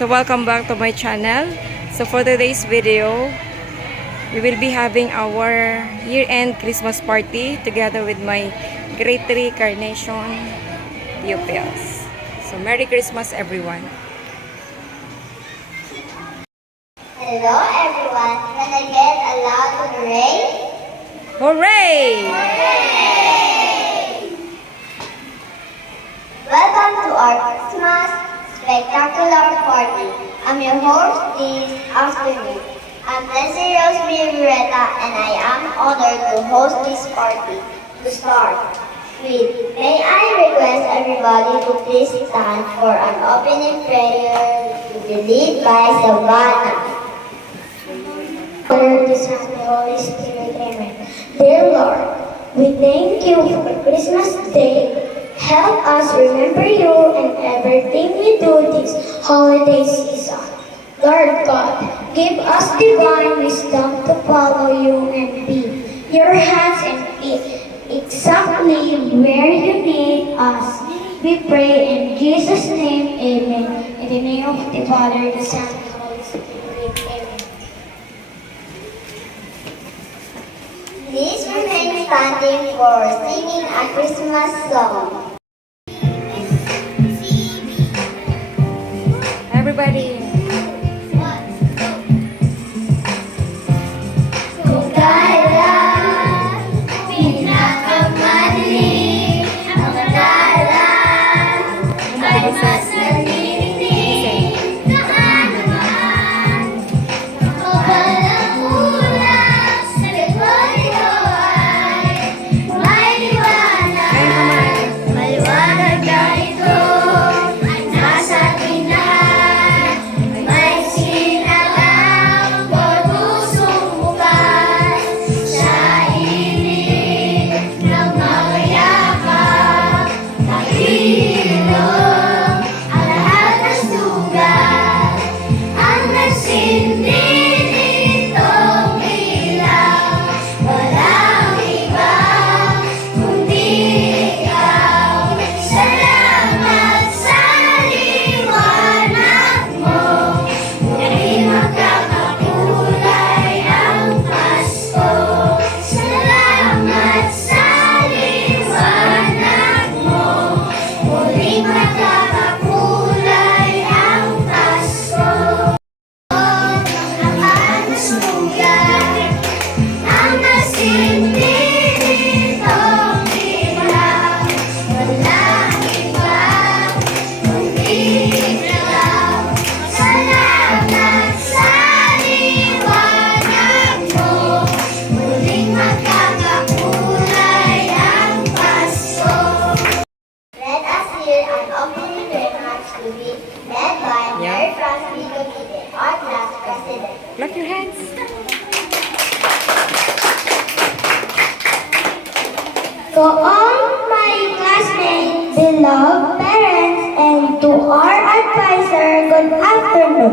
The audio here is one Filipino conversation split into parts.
So welcome back to my channel. So for today's video, we will be having our year-end Christmas party together with my grade 3 Carnation pupils. So Merry Christmas everyone. Hello everyone. Can I get a loud hooray? Hooray! Welcome to our Christmas spectacular party. I'm your host this afternoon. I'm Nancy Rosemary Vireta and I am honored to host this party. To start with, may I request everybody to please stand for an opening prayer to be led by Savannah. Father, the Son, and the Holy Spirit, Amen. Dear Lord, we thank you for Christmas Day. Help us remember you in everything we do this holiday season. Lord God, give us divine wisdom to follow you and be your hands and feet exactly where you need us. We pray in Jesus' name, Amen. In the name of the Father, the Son, and the Holy Spirit, Amen. Please remain standing for singing a Christmas song. Everybody. Kung kailan pinakamadilim ang aralan ay mas naninig na anuman. Kapalang ulas sa likod ito ay may liwanag. Maliwanag na ito nasa ating lahat. May sinalang pag-usong bukas sa init ng mga yakap. Nakihilom ang lahat ng sugat. Ang nagsindi nitong ilaw. Walang iba kundi ikaw. Salamat sa liwanag mo. Muli magkakakulay ang Pasko. Salamat sa liwanag mo. Muli magkakakulay ang Pasko. Ang sugat, ang nasindi nitong ilaw. Walang iba kundi ikaw. Salamat sa liwanag mo. Muling magkakakulay ang Pasko. Let us hear an opening remarks to be led by Mary Franz Bigomide, our class president. Clap your hands. To all my classmates, beloved parents, and to our advisor, good afternoon.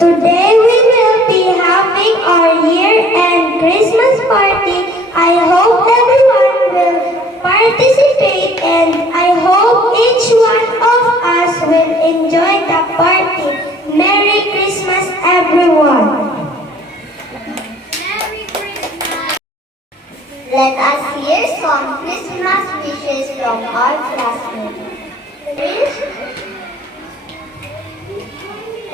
Today we will be having our year-end Christmas party. I hope everyone will participate and I hope each one of us will enjoy the party. Merry Christmas, everyone. Let us hear some Christmas wishes from our classmates.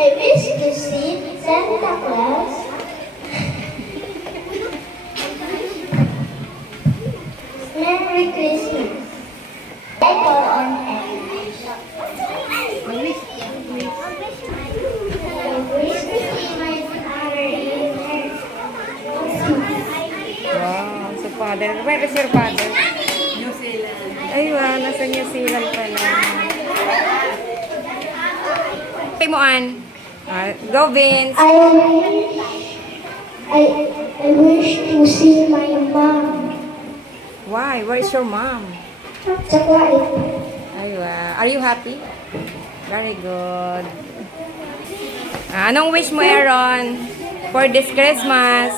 I wish to see Santa Claus. Merry Christmas. I call on I wish to see my father in heaven. Wow, so father. Where is your father? New Zealand. Aywa, nasa New Zealand pala. Okay mo, Ann. Go, Vince. I wish to see my mom. Why? Where is your mom? Sa Kuwait. Aywa. Are you happy? Very good. Anong wish mo, Aaron? For this Christmas?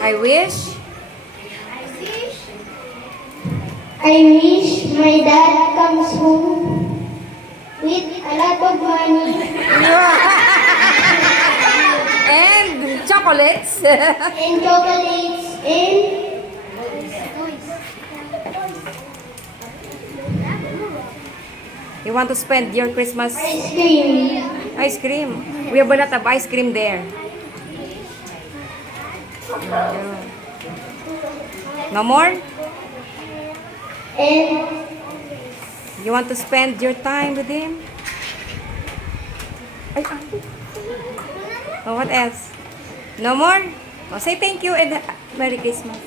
I wish? I wish my dad comes home. with a lot of money And chocolates. and chocolates and You want to spend your Christmas ice cream. ice cream? We have a lot of ice cream there. No more? And You want to spend your time with him? Ay, ah. Oh, what else? No more? Oh, say thank you and Merry Christmas.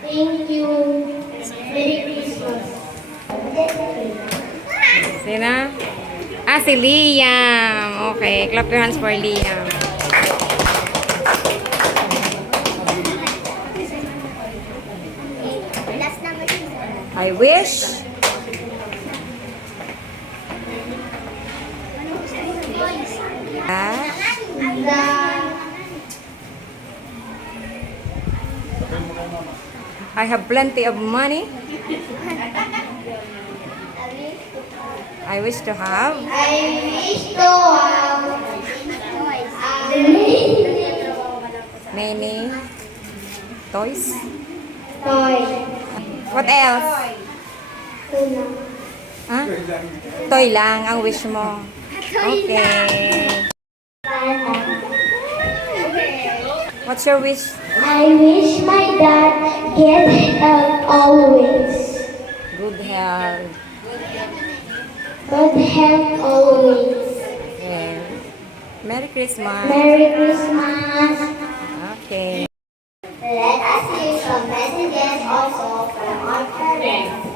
thank you. Merry Christmas. Sino? Ah, si Liam. Okay, clap your hands for Liam. I wish I have plenty of money. I wish to have I wish to have many toys. toy. What else? Ha? Toy lang ang wish mo. Okay. What's your wish? I wish my dad get help always. Good health. Good health always. Okay. Merry Christmas. Merry Christmas. Okay. Let us hear some messages also from our parents.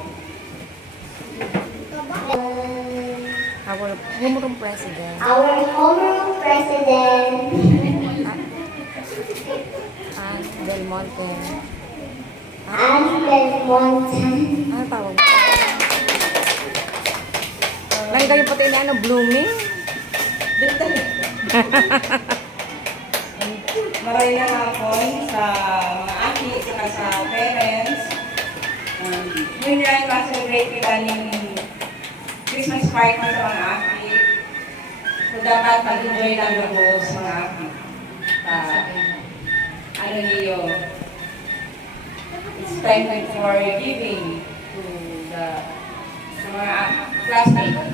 Our homeroom president. Our homeroom president, Ann Del Monte. Anne Belmonte. Ano tawag? Lagi kayo pati na ano, blooming? Maraming hapon sa mga aki at sa parents. Ngayon na ma-celebrate kita ng Christmas party mo sa mga aki. So dapat mag-enjoy lang ako sa mga aki. Ano niyo, it's time for giving to the sa mga classmates.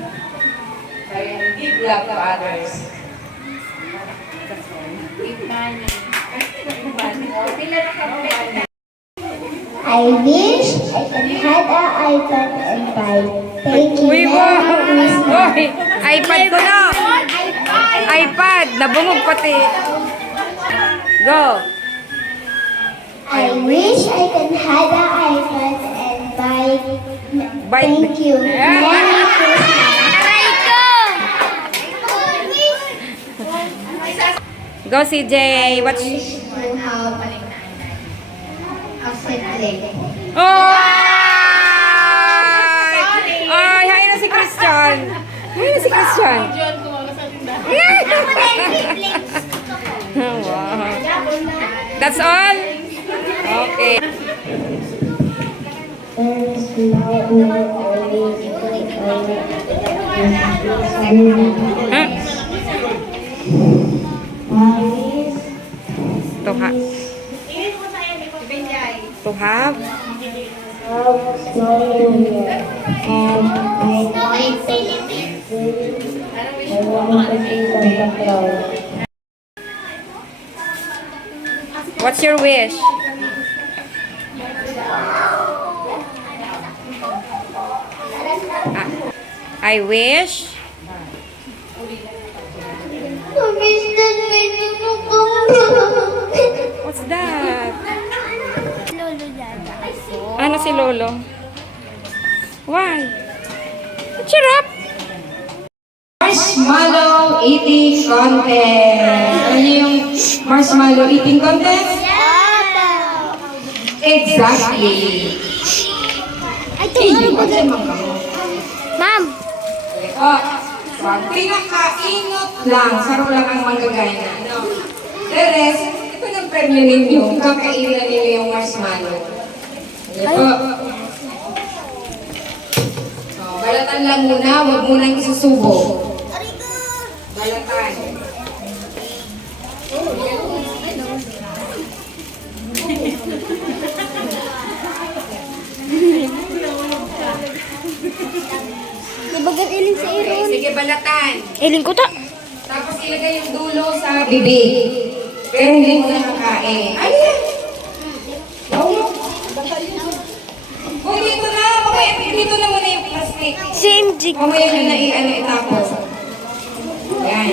So give love to others. I wish I can have an iPad and buy. Thank you. Uy, Merry wow! Christmas. Uy! iPad ko na! iPad! Nabungog pati. Go! I wish I can have an iPad and buy. Buy- Thank you. Yeah. Merry Christmas. Go, CJ! Watch. Wish to have a sibling. Oh! Ay! Hi na si Christian! Hi na si Christian! Wow. That's all? Okay. Huh? To have? What's your wish? I wish what's that? Ano si Lolo? Why? Cheer up! Marshmallow eating contest. Ano yung marshmallow eating contest? Exactly. Ma'am, Oh, pag pinakainot lang, saro lang ang magagana. No? The rest, ito ng premyo ninyo. Kakailan ninyo yung marshmallow. Sige po. Oh, wala Balatan lang muna, huwag munang isusubo. Balatan. Nabagat iling sa Okay, sige, balatan. Iling ko ta. Tapos ilagay yung dulo sa bibig. Pero hindi mo nakakain. Ay! Uy, dito na! Mamaya, dito na muna yung plastic. Same jig. Mamaya nyo na itapos. Yan.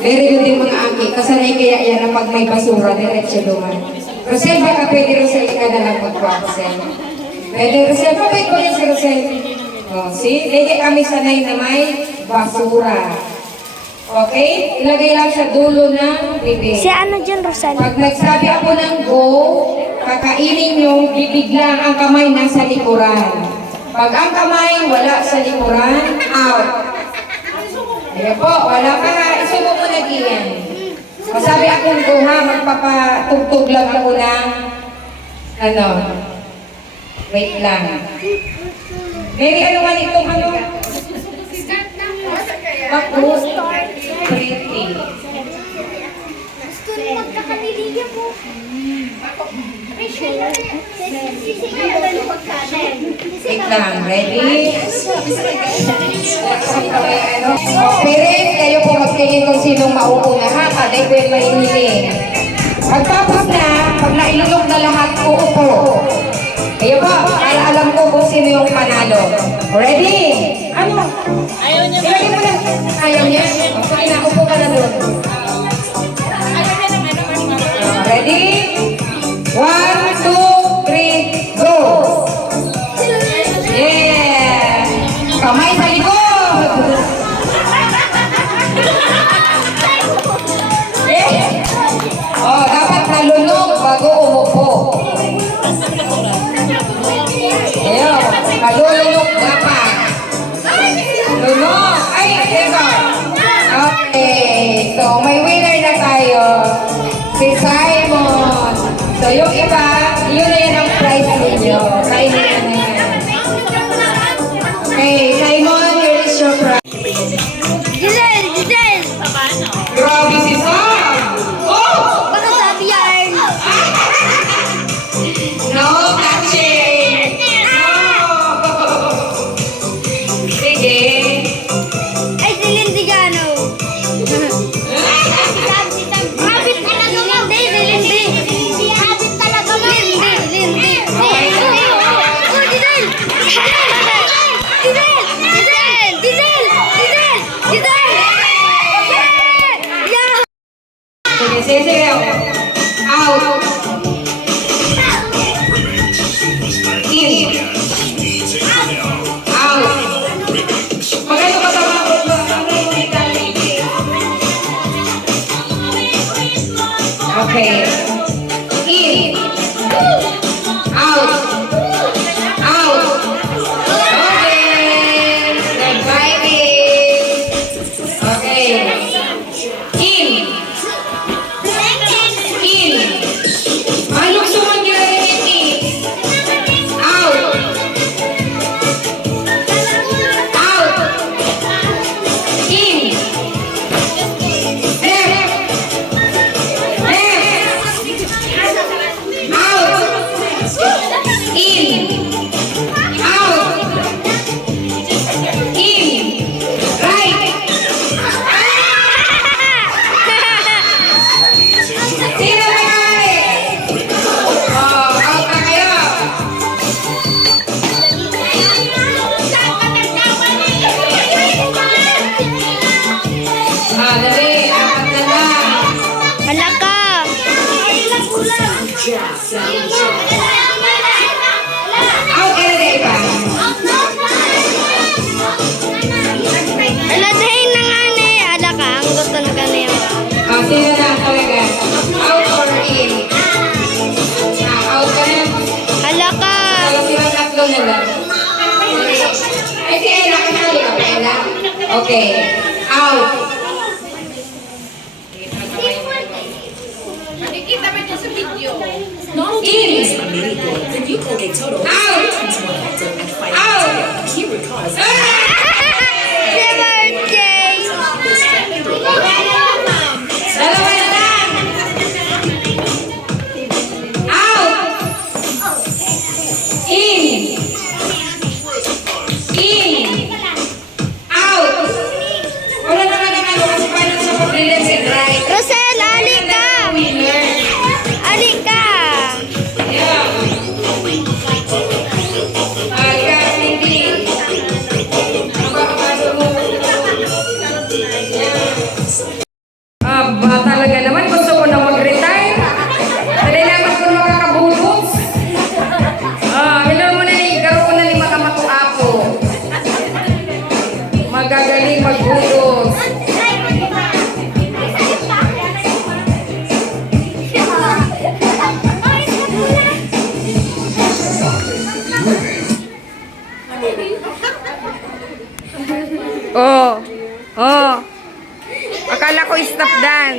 Very good din mga aki. Kasanay kaya yan na pag may basura, diretso duman. Rosel, baka pwede Rosel ka na lang mag-Rosel. Pwede Rosel, pwede ko yan si Rosel. Oh, see? Lagi kami sanay na may basura. Okay? Ilagay lang sa dulo ng bibig. Si ano dyan, Rosal? Pag nagsabi ako ng go, kakainin yung bibig lang, ang kamay nasa likuran. Pag ang kamay wala sa likuran, out. Ayan po, wala ka ha. Isubo mo na diyan. Masabi akong go ha, magpapatugtog lang ako ng ano, wait lang. Mary, ano man itong ano? Bakos. Pretty. Gusto niyo magkakaniligyan mo. Wait lang, ready? Parents, kayo po magtingin kung sinong mauuna ha, kaday ko yung mahihiling. Pagtapos na, pag nailulog na lahat, uupo. Kayo po, para alam ko kung sino yung panalo. Ready? Ano? Ayaw niya. Ilagay mo na. Ayaw niya? Okay na, upo ka na doon. Ready? 1, 2, 3, go! Yeah! Kamay sa likod! Oh, dapat nalunok bago umupo. Ayun, nalulunok dapat. Lunok! Ay, ito! Okay, so may winner na tayo. Si Simon. So yung iba, yun na yan ang prize ninyo. Kainin na na yan. Okay, Simon, here is your prize. Giselle! Giselle! Grabe si Sam! Oh! Baka sabi yan! No touching! No! Sige. Ay, si Lindy Gano! Rabbit talaga mo! Hindi, si Lindy! Rabbit talaga mo! Lindy! Lindy! Lindy! Oh, Giselle! Giselle! Giselle! Giselle! Giselle! Giselle! Yeah! Sige, sige, sige. Out. In. Out. Magkano ka tama ko? Okay. In. Out. Out. Okay. Goodbye, babe. Okay. In. In. Maluk suman ginagawa in. Out. Out. In. Left. Left. Out. In. Out. In. Right. Sino may? Oh, out na kayo. Ah, dali. Apat na lang. Hala ka! Out ka na din ba? Hala, dahin na nga na eh. Hala ka, ang gusto na ganyan. Ah, sino na talaga? Out or in? Ah, out ka na. Hala ka! Kala sila tatlo na lang. Ay, si Ella. Kasali ka pa, Ella? Okay. Out. Nakikita ba niyo sa video? In. The new Colgate Total Out. is more effective at fighting Out. bacteria. Here it causes Ah!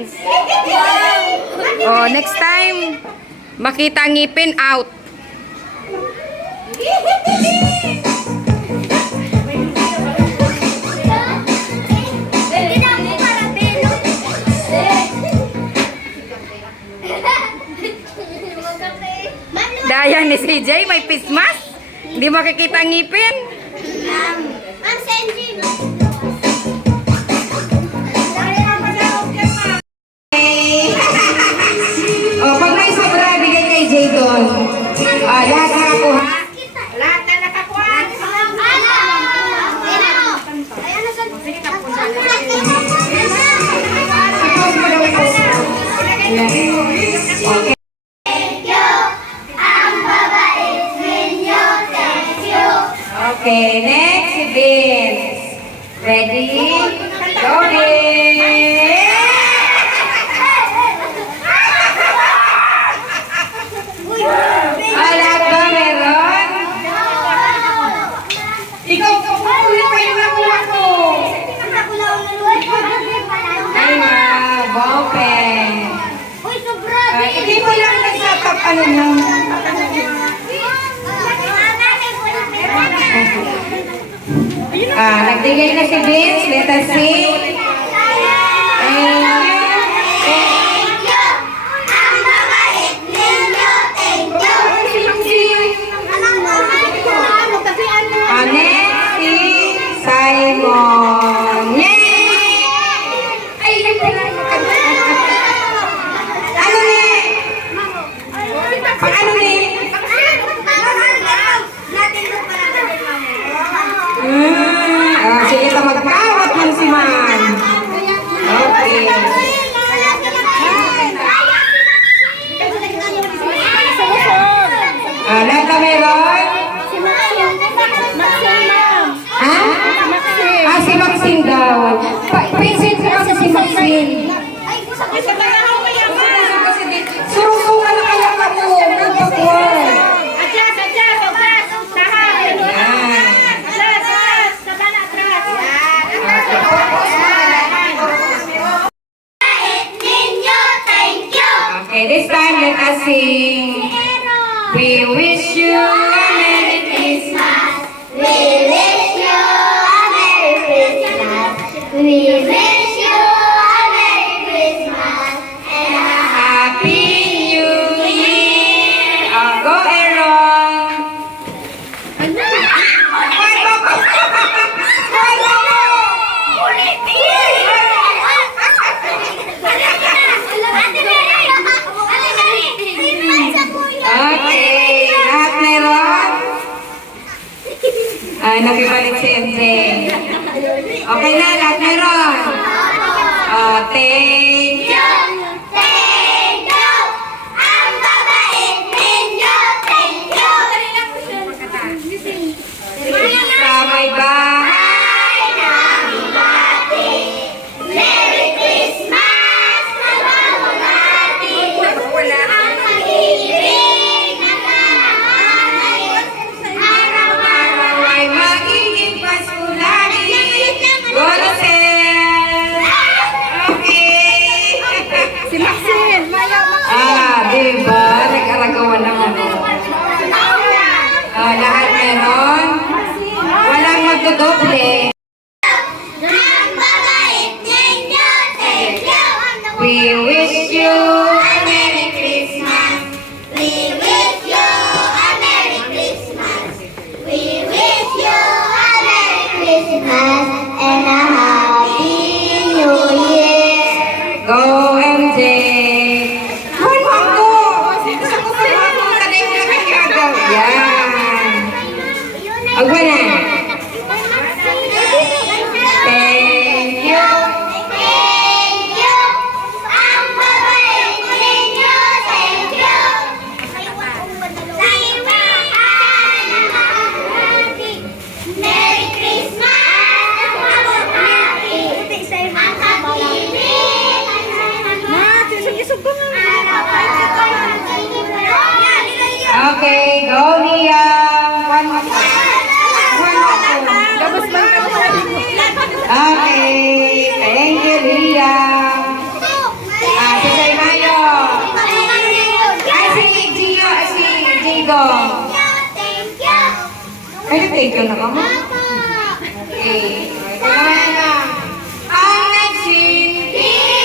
Vince. Oh, next time, makita ngipin out. Daya ni CJ, may face mask. Hindi makikita ngipin. Ma'am Senji. Oh, pag may sobra, bigay kay Jay doon. Lahat nakakuha. Lahat na nakakuha. Tapos mo daw ito. Okay. Okay, next si Vince. Ready? Go, Vince! Lahat ba meron? Ikaw, huli pa yung nakuha ko. Ay, ballpen. Hindi mo lang nagsatap, ano lang. Nagbigay na si Vince. Let us see. Next si Simon. Yay! Ay, ano ni? Ano ni? Sige, magkawat man si Man. Okay. Lahat na meron? Ha? Si Maxine daw. Pinsin ko kasi si Maxine. Surusungan na kaya ka po. Nagpakuhan. Okay, this time let us sing. We wish you a Merry Christmas. We wish you a Merry Christmas. We wish you a Merry Christmas and a Happy New Year. Go Aaron. Okay, lahat meron? Ay, nabibalik si MJ. Okay na, lahat meron. Thank you. Thank you! Ang babait ninyo! Thank you! Sa may bahay. Ay, namibati! Merry Christmas! Nababulati! Ang pag-ibig na nangangalit! Araw-araw ay magiging pasulagi. God Jidong. Thank you. Ay, thank you na ka mo. Okay. Ito naman na. Ang nagsing.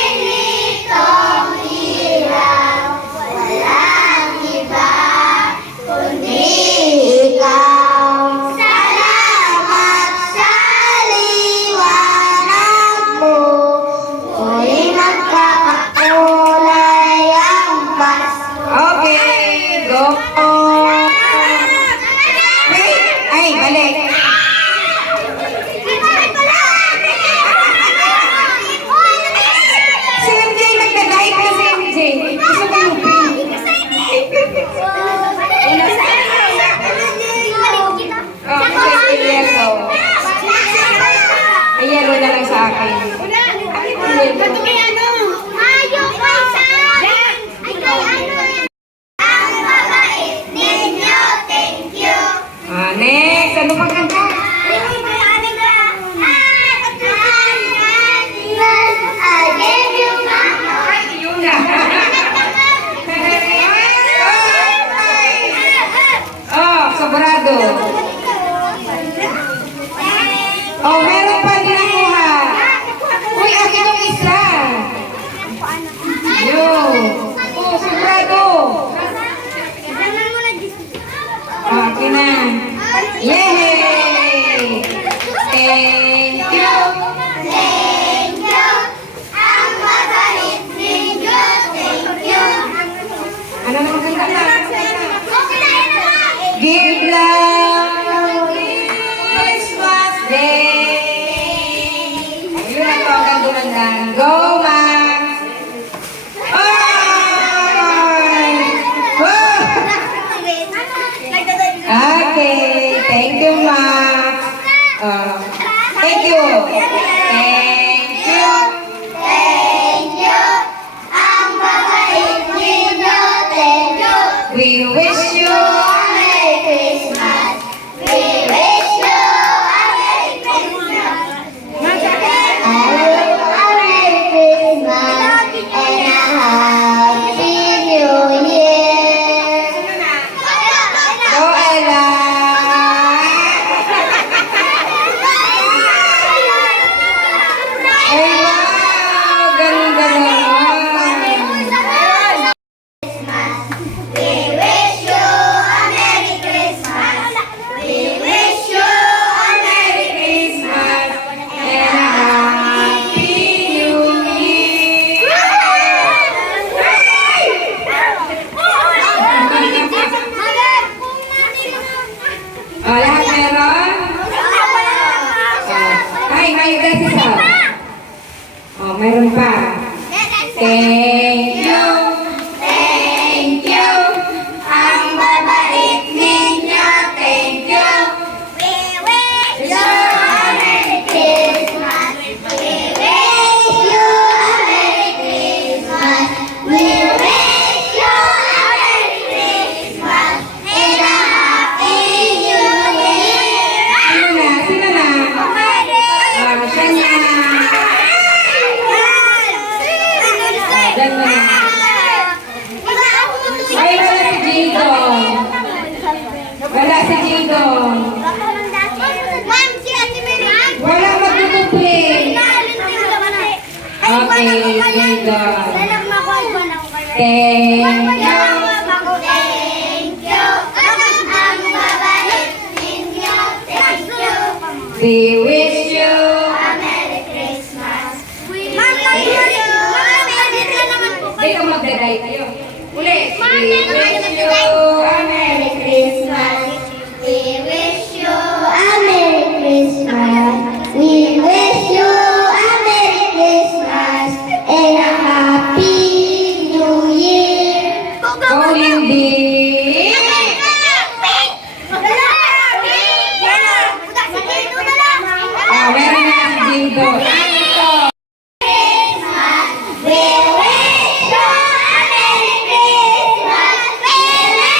Pinitong hirap, walang iba, kundi ikaw. Salamat sa liwanag mo, muling magkakakulay ang Pasko. Okay. Go. Wait. Ay, balik. Si MJ, nagda-dive na si MJ. Gusto ko yung pink. Oh, kasi yellow. Ay, yellow na lang sa akin. Next, ano pa kanta? Yun na. Oh, sobrado. Oh, meron pa din nakuha. Uy, akin yung isa. Yun. Oh, sobrado. Oh, akin na. Yay! Thank you. Ano naman kanta na? Give love, Christmas Day. Yun ang tawagan dumandang. Go, Max! Ay! Oh! Okay, thank you, Max. Thank you. Thank you. We wish you go, Ella. Ay, wow! Ganda naman. Christmas and a Happy New Year. Oh, lahat meron? Hi, hi, glasses up. Oh, meron pa. Thank you. Thank you. Ang babait ninyo. Thank you. Sino na? Sino na? Siya na. Diyan na. Ay, wala si Jidong. Wala si Jidong. Wala magtutupi. Okay, Jidong. Thank you. We wish you. Hindi ka magdaday tayo. Ulit. We wish you a Merry Christmas. We wish you a Merry Christmas. We wish you a Merry Christmas and a Happy New Year. Go, Lindy. Oh, meron na si Jidong. We wish you a Merry Christmas and a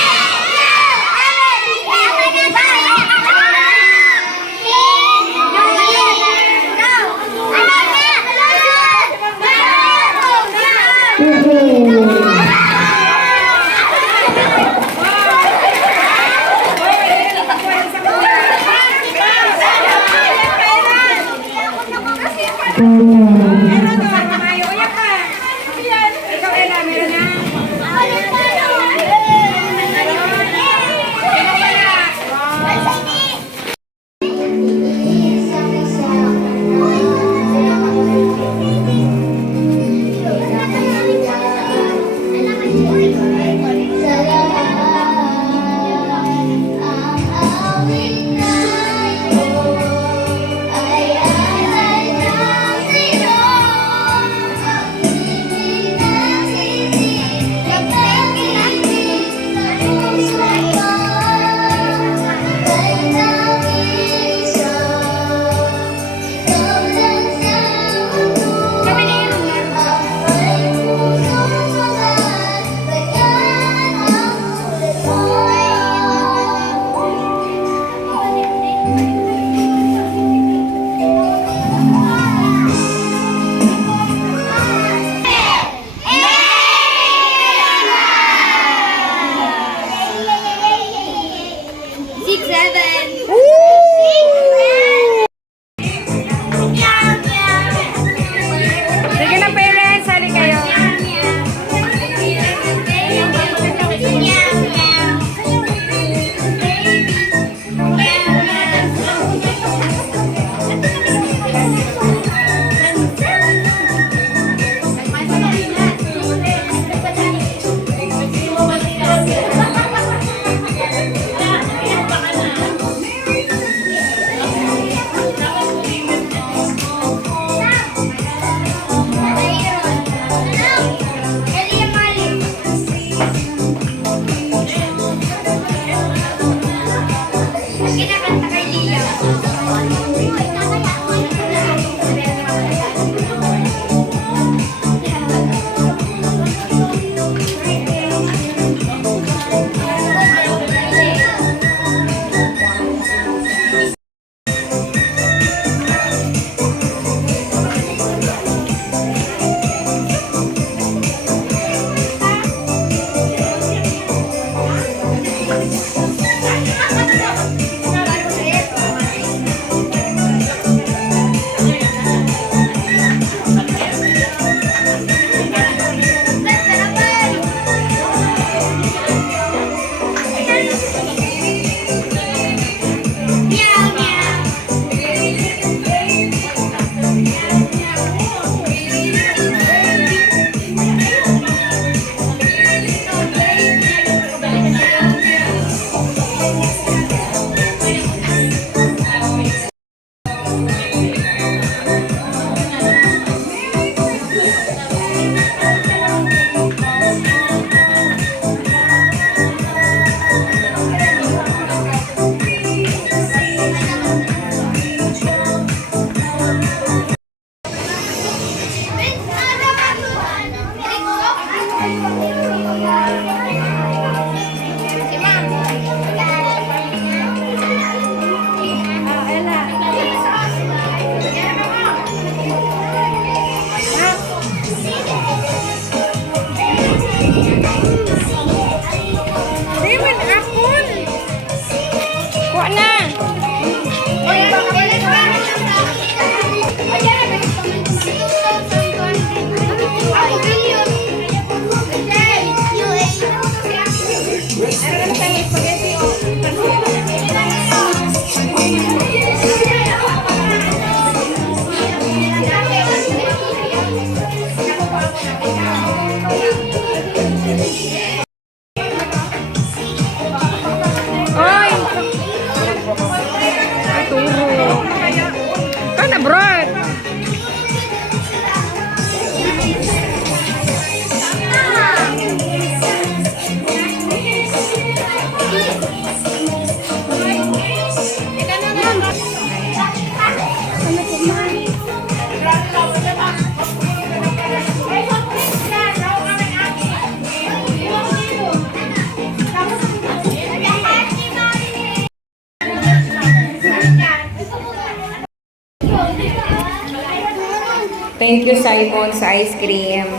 Thank you, Simon, sa ice cream.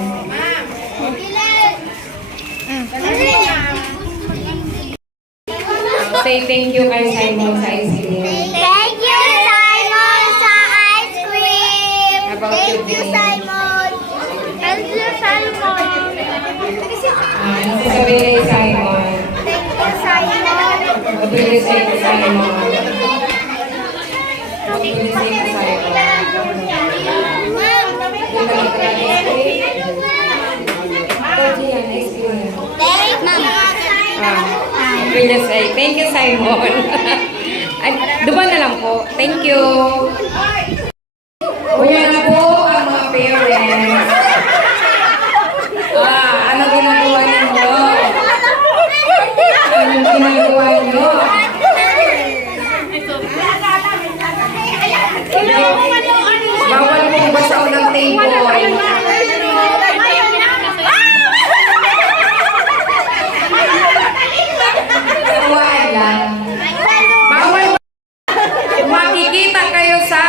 Say thank you kay Simon sa ice cream. Thank you, Simon, sa ice cream. How about you, Thank you, Ding? Simon. Thank you, Simon. Ano sasabihin kay Simon? Thank you, Simon. Mabilis kay Simon. Mabilis kay Simon. Di ba ito ang ice cream? Ito diyan, ice cream. Thank you. Mabilis kay. Thank you, Simon. Ay, duba na lang po. Thank you. Kuya na po ang mga parents. Ano ginagawa ninyo? Anong ginagawa ninyo? Bawal po ba sa unang table? Tuwaan lang. Bawal makikita kayo sa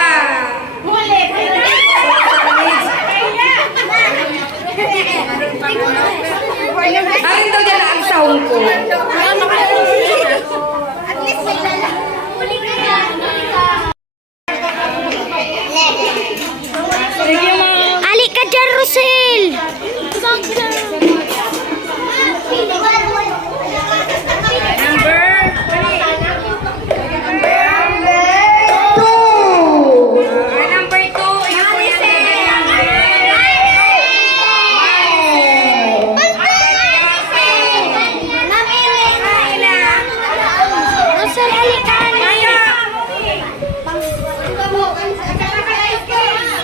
alin daw dyan ang sound ko? Alik ka dyan, Rosel! Number 2, yun po yan. Rosel, alik ka!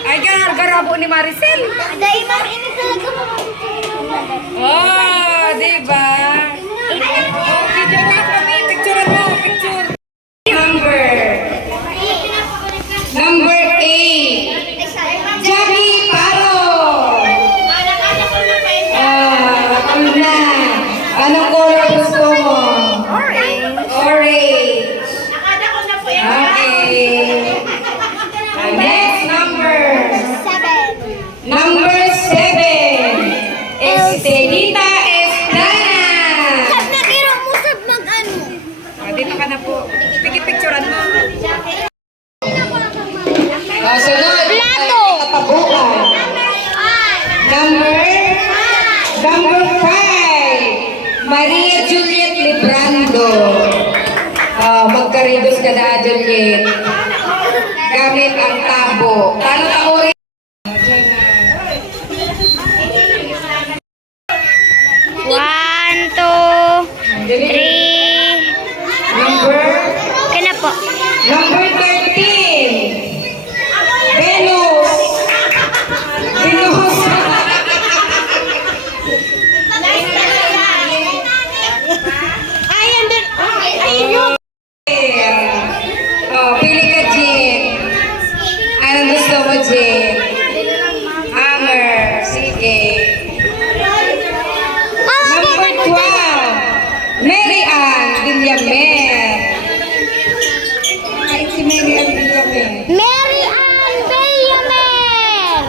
Ay, garabo ni Maricel. Dahil ma'am, ini talaga Oh, diba? Oh, video na kami. Picture mo, picture. Number 8. Jackie Paro. Ano na? Anong color gusto mo? Orange. Okay. Next number. Number 7. Estelita Estrada. Nakira mo sa mag-ano. Dito ka na po. Picturean mo. Sunod. Plato. Katabukan. Number 5. Maria Juliet Librando. Magkaridos ka na, Juliet. Gamit ang tabo. Paano tauri? One, two, three. Kaya po. Number 13. Venus. Venus. Ay, andun. Ayun. Pili ka, Jean. Anong gusto mo, Jean? Hammer. Sige. Number 12. Mary Ann Villamer. Ay, si Mary Ann Villamer. Mary Ann Villamer.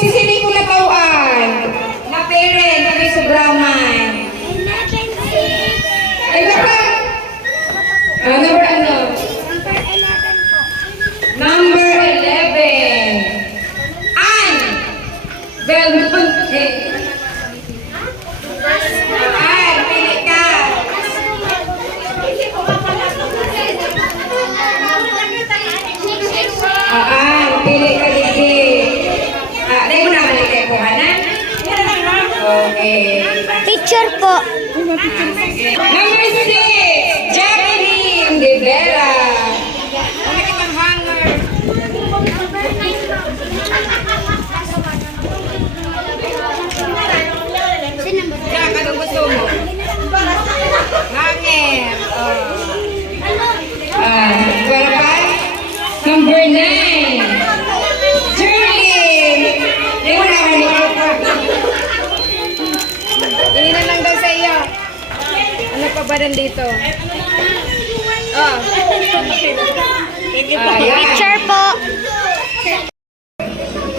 Sisili ko na tauan. Na parent, kami sobraman. Ay, baka. Number ano? Number 11. Ann. Belmonte. Ann, pili ka. Ann, pili ka dito. Dahil mo naman ito ko, Ana? Okay. Picture po. Number 6, Jacqueline De Vera. Ano kitang hanger? Jack, anong gusto mo? Hanger. Wala pa? Number 9, Jerlyn. Di mo naman ito. Tingnan lang daw sa iyo. Ano pa ba nandito? Picture po.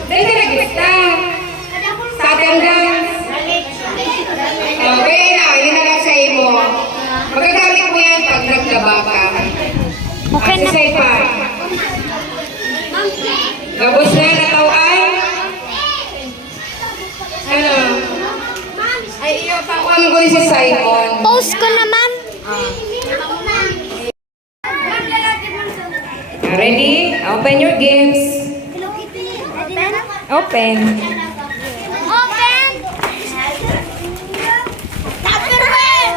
Dahil ka nag-lista. Sa attendance. Kaya na, yun na lang sa imo. Magagamit mo yan pag naglaba ka. Okay na. Say pa. Gabos na natawan. Ano? Ay, iyo pa ko ang guli si Simon. Post ko na, ma'am. Ready? Open your games. Open. Open! Tupperware!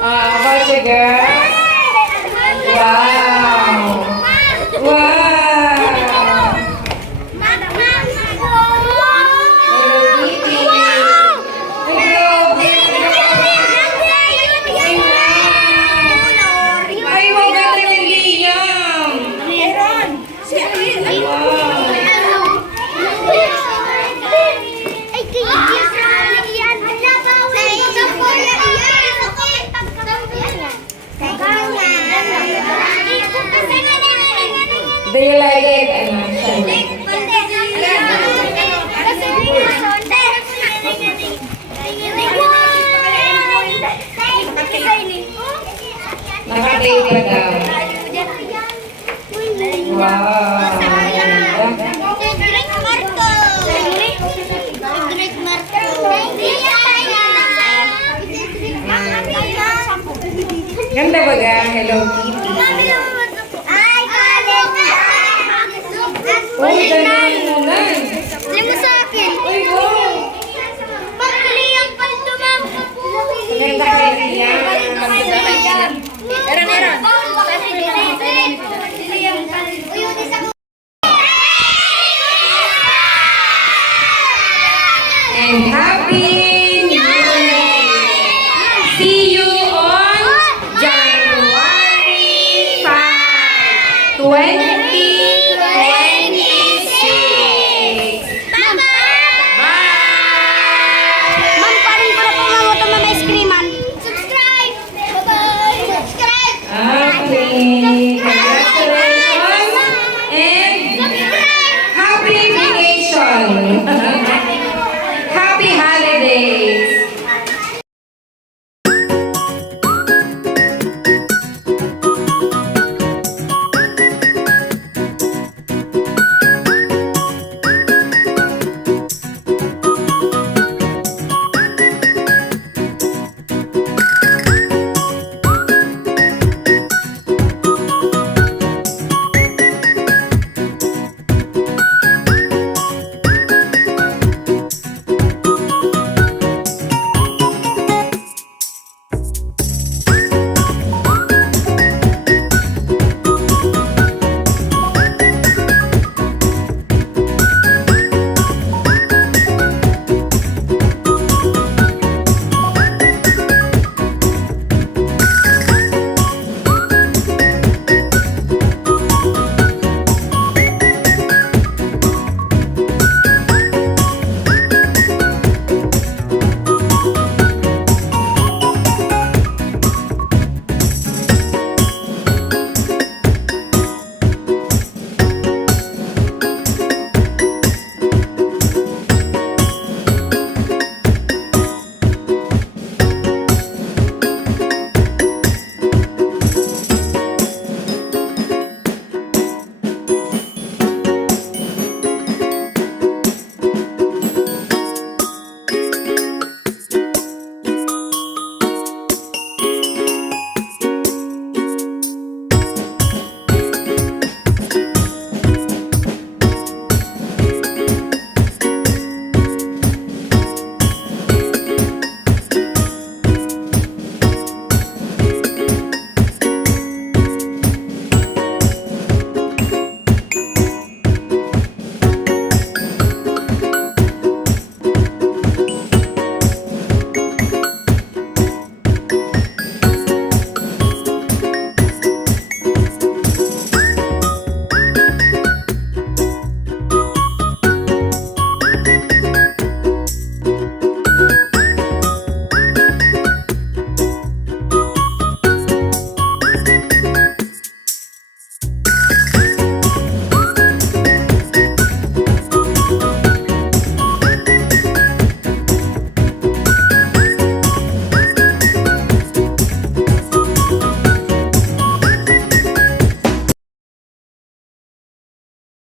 About you, girl. Wow. Wow. Ay, wag natin yung Liam. Do you like it? Naka-tape ka daw. Wow. Ganda ba ga? Hello Kitty. Uy, ganda yung ulan. Limo sa akin. Uy, go. Pagkali ang palto, ma'am. Ganda kay Liam.